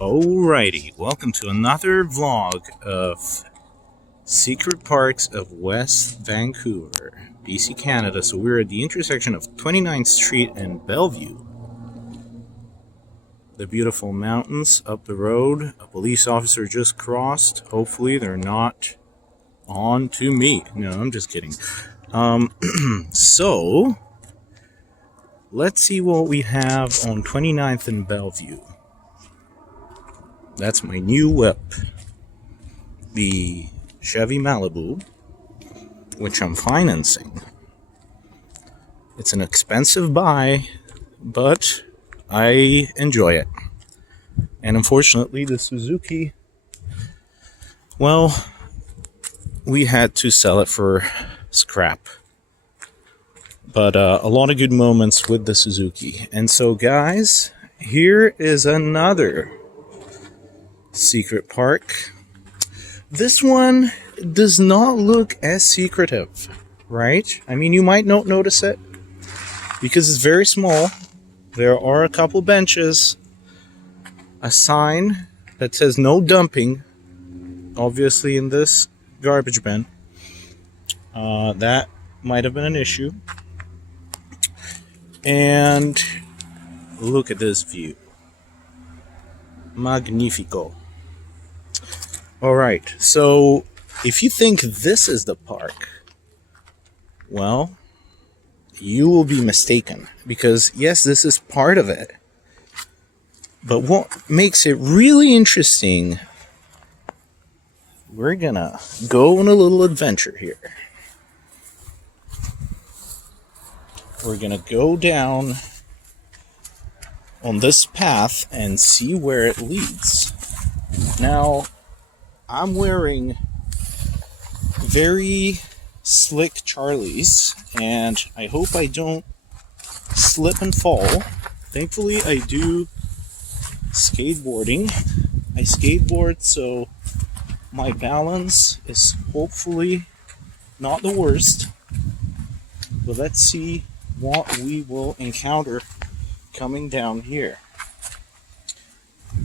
Alrighty, welcome to another vlog of Secret Parks of West Vancouver, BC, Canada. So we're at the intersection of 29th Street and Bellevue. The beautiful mountains up the road. A police officer just crossed. Hopefully they're not on to me. No, I'm just kidding. So let's see what we have on 29th and Bellevue. That's my new whip, the Chevy Malibu, which I'm financing. It's an expensive buy, but I enjoy it. And unfortunately, the Suzuki, well, we had to sell it for scrap. But a lot of good moments with the Suzuki. And so, guys, here is another secret park. This one does not look as secretive, right? I mean, you might not notice it because it's very small. There are a couple benches, a sign that says no dumping, obviously in this garbage bin. That might have been an issue. And look at this view. Magnifico. Alright, so if you think this is the park, well, you will be mistaken. Because yes, this is part of it. But what makes it really interesting, we're gonna go on a little adventure here. We're gonna go down on this path and see where it leads. Now, I'm wearing very slick Charlies, and I hope I don't slip and fall. Thankfully, I do skateboarding. I skateboard, so my balance is hopefully not the worst. But let's see what we will encounter coming down here.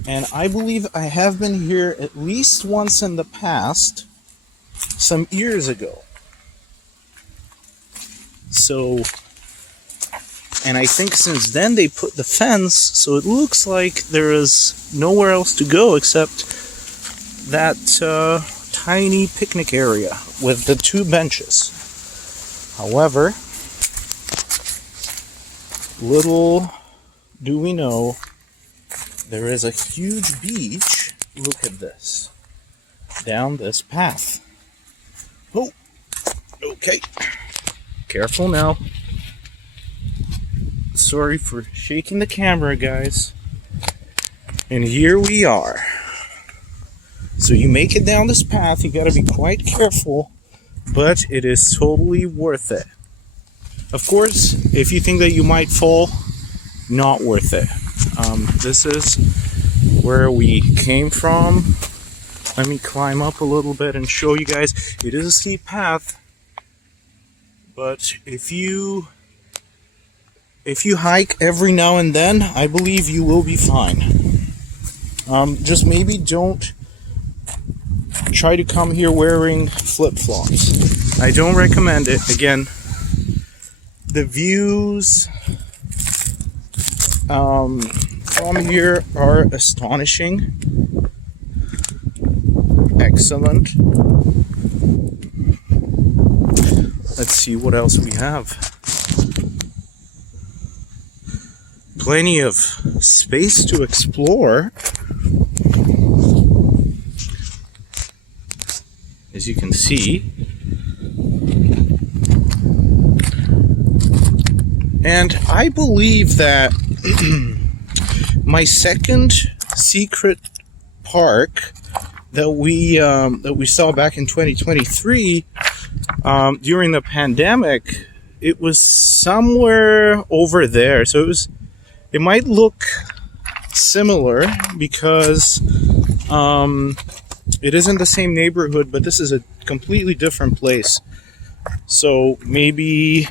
And I believe I have been here at least once in the past, some years ago. So, and I think since then they put the fence, so it looks like there is nowhere else to go except that tiny picnic area with the two benches. However, little do we know, there is a huge beach. Look at this. Down this path. Oh, okay. Careful now. Sorry for shaking the camera, guys. And here we are. So you make it down this path, you gotta be quite careful, but it is totally worth it. Of course, if you think that you might fall, not worth it. This is where we came from. Let me climb up a little bit and show you guys. It is a steep path, but if you hike every now and then, I believe you will be fine. Just maybe don't try to come here wearing flip-flops. I don't recommend it. Again, the views from here are astonishing. Excellent. Let's see what else we have. Plenty of space to explore. As you can see. And I believe that my second secret park that we saw back in 2023 during the pandemic, it was somewhere over there. So it might look similar because it isn't the same neighborhood, but this is a completely different place. So maybe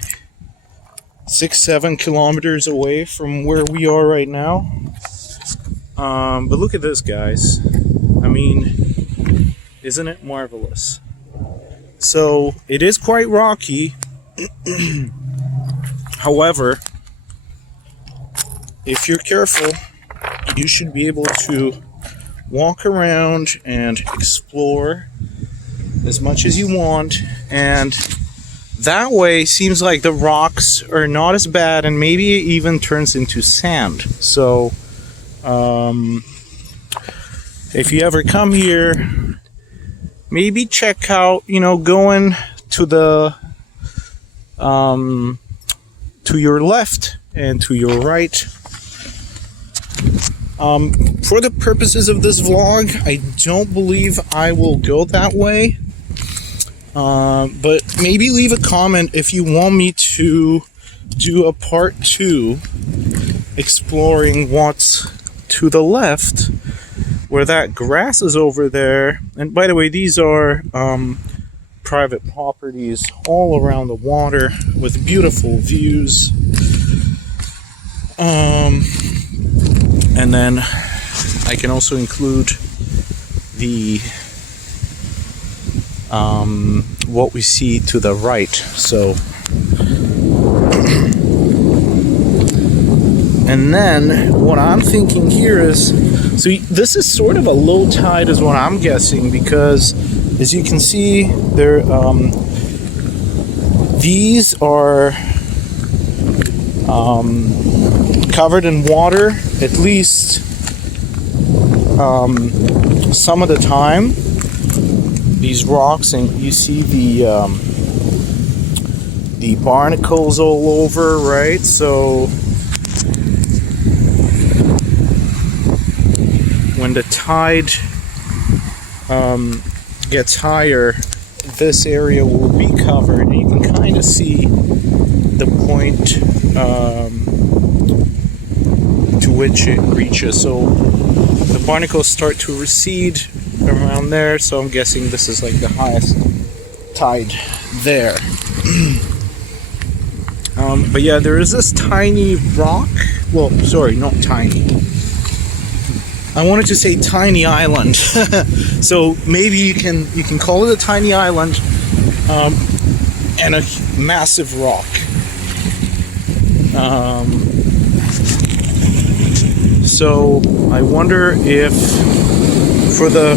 6-7 kilometers away from where we are right now. But look at this, guys. I mean, isn't it marvelous? So it is quite rocky. However, if you're careful, you should be able to walk around and explore as much as you want, and that way seems like the rocks are not as bad, and maybe it even turns into sand. So if you ever come here, maybe check out, going to the to your left and to your right. For the purposes of this vlog, I don't believe I will go that way. But maybe leave a comment if you want me to do a part 2 exploring what's to the left, where that grass is over there. And by the way, these are private properties all around the water with beautiful views. And then I can also include the what we see to the right. So, and then what I'm thinking here is, so this is sort of a low tide is what I'm guessing, because as you can see there, these are covered in water, at least some of the time, these rocks, and you see the barnacles all over, right? So when the tide gets higher, this area will be covered, and you can kind of see the point to which it reaches. So the barnacles start to recede around there, so I'm guessing this is like the highest tide there. But yeah, there is this tiny rock, well, sorry, not tiny, I wanted to say tiny island. So maybe you can call it a tiny island, and a massive rock. So I wonder if, for the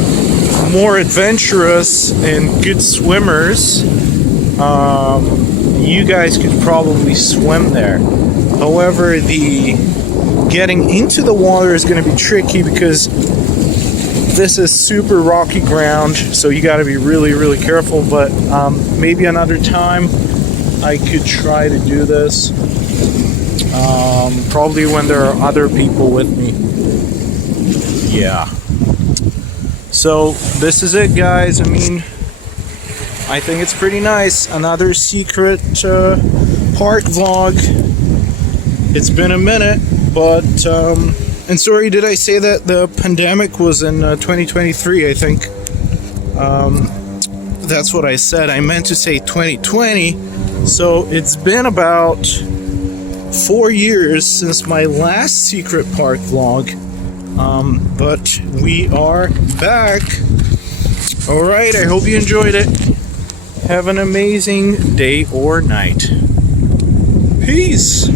more adventurous and good swimmers, you guys could probably swim there. However, the getting into the water is going to be tricky, because this is super rocky ground, so you got to be really, really careful. But maybe another time I could try to do this, probably when there are other people with me. Yeah, so this is it, guys. I mean, I think it's pretty nice. Another secret park vlog. It's been a minute, but and sorry, did I say that the pandemic was in 2023? I think that's what I said. I meant to say 2020. So it's been about 4 years since my last secret park vlog, but we are back. All right, I hope you enjoyed it. Have an amazing day or night. Peace.